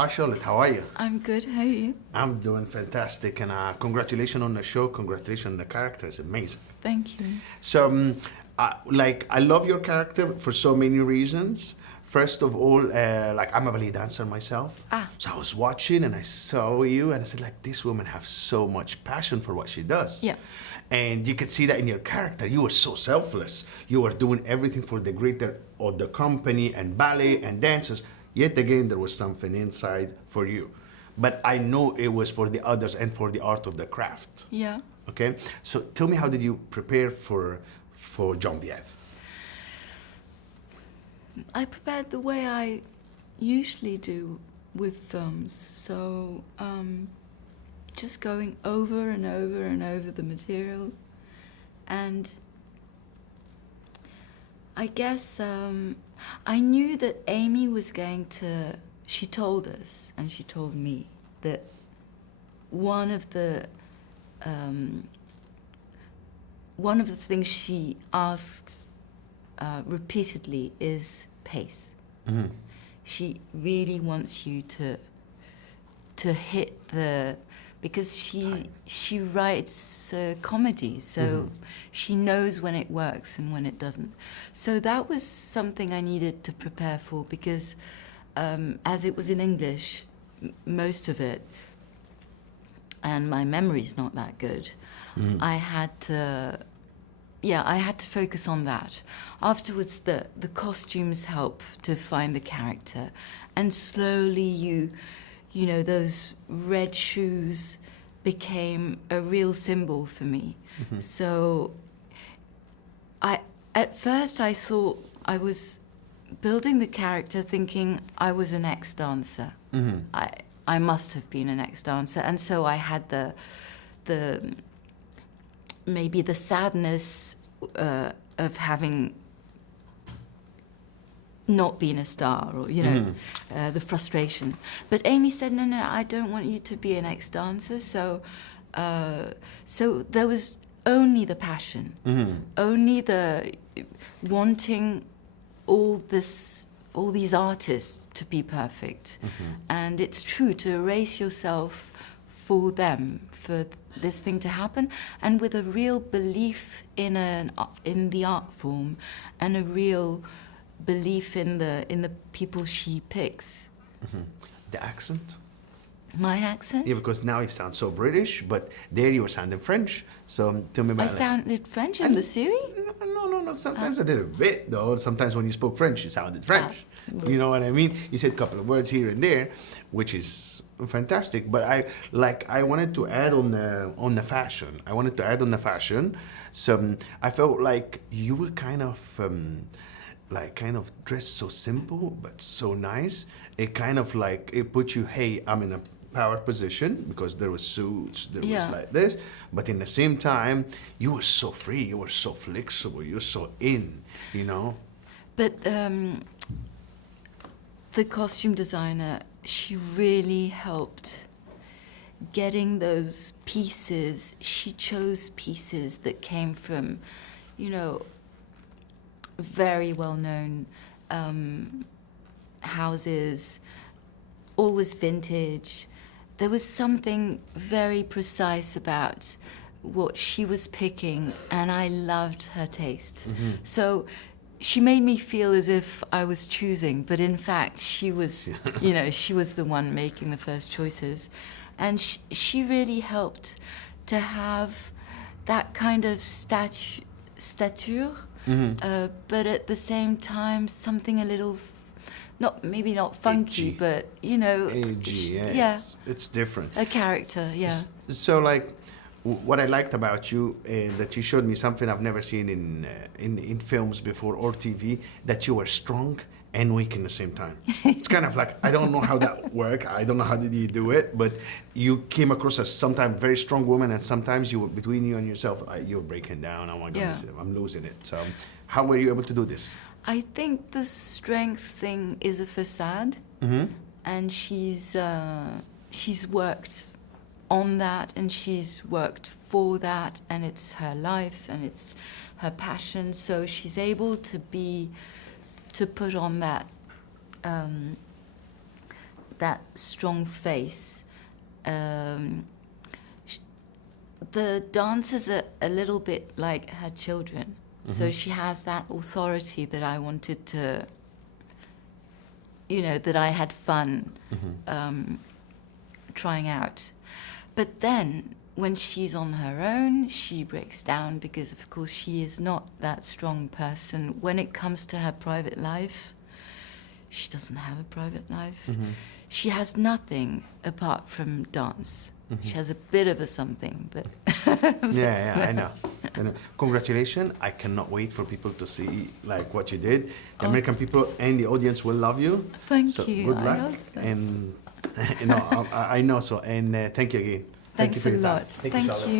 Hi Charlotte, how are you? I'm good, how are you? I'm doing fantastic, and congratulations on the show. Congratulations on the character. It's amazing. Thank you. So, I love your character for so many reasons. First of all, I'm a ballet dancer myself. So I was watching and I saw you and I said, like, this woman has so much passion for what she does. Yeah. And you could see that in your character. You were so selfless. You were doing everything for the greater of the company and ballet and dancers. Yet again, there was something inside for you. But I know it was for the others and for the art of the craft. Yeah. Okay? So tell me, how did you prepare for Geneviève? I prepared the way I usually do with films. So just going over and over and over the material. And I guess I knew that Amy was going to, she told us and she told me that one of the things she asks repeatedly is pace. Mm-hmm. She really wants you to hit the, because she writes comedy, so she knows when it works and when it doesn't. So that was something I needed to prepare for, because as it was in English, most of it, and my memory's not that good, I had to focus on that. Afterwards, the costumes help to find the character, and slowly you know, those red shoes became a real symbol for me. So at first I thought I was building the character thinking I was an ex-dancer. I must have been an ex-dancer, and so I had the maybe the sadness of having not been a star, or you know, the frustration. But Amy said, no, I don't want you to be an ex-dancer. So there was only the passion, only the wanting all these artists to be perfect. And it's true, to erase yourself for them, for this thing to happen, and with a real belief in the art form, and a real belief in the people she picks. The accent? My accent? Yeah, because now you sound so British, but there you were sounding French. So tell me about I sounded French in the series? No. Sometimes I did a bit, though. Sometimes when you spoke French, you sounded French. You know what I mean? You said a couple of words here and there, which is fantastic. But I wanted to add on the fashion. I wanted to add on the fashion. So I felt like you were kind of dressed so simple but so nice. It kind of like, it put you, hey, I'm in a power position, because there was suits, there was like this, but in the same time you were so free, you were so flexible, you were so in, you know. But the costume designer, she really helped getting those pieces. She chose pieces that came from, you know, very well-known houses, always vintage. There was something very precise about what she was picking, and I loved her taste. So she made me feel as if I was choosing, but in fact she was, you know, she was the one making the first choices. And she really helped to have that kind of stature, but at the same time something a little, maybe not funky, edgy. but you know, Edgy, it's different. a character, So like, what I liked about you, that you showed me something I've never seen in films before or TV, that you were strong and weak in the same time. It's kind of like, I don't know how that worked. I don't know how did you do it, but you came across as sometimes very strong woman, and sometimes you, between you and yourself, you're breaking down. Oh my goodness, I'm losing it. So how were you able to do this? I think the strength thing is a facade, and she's worked on that, and she's worked for that, and it's her life and it's her passion. So she's able to put on that that strong face. The dancers are a little bit like her children. So she has that authority that I wanted to, that I had fun trying out. But then when she's on her own, she breaks down because, of course, she is not that strong person. When it comes to her private life, she doesn't have a private life. She has nothing apart from dance. She has a bit of a something, but... Yeah, I know. Congratulations. I cannot wait for people to see like what you did. The American people and the audience will love you. Thank so you. Good luck. I hope so. And I know so. And thank you again. Thank you Thanks for a your time. lot. Thank Thank Charlotte. you.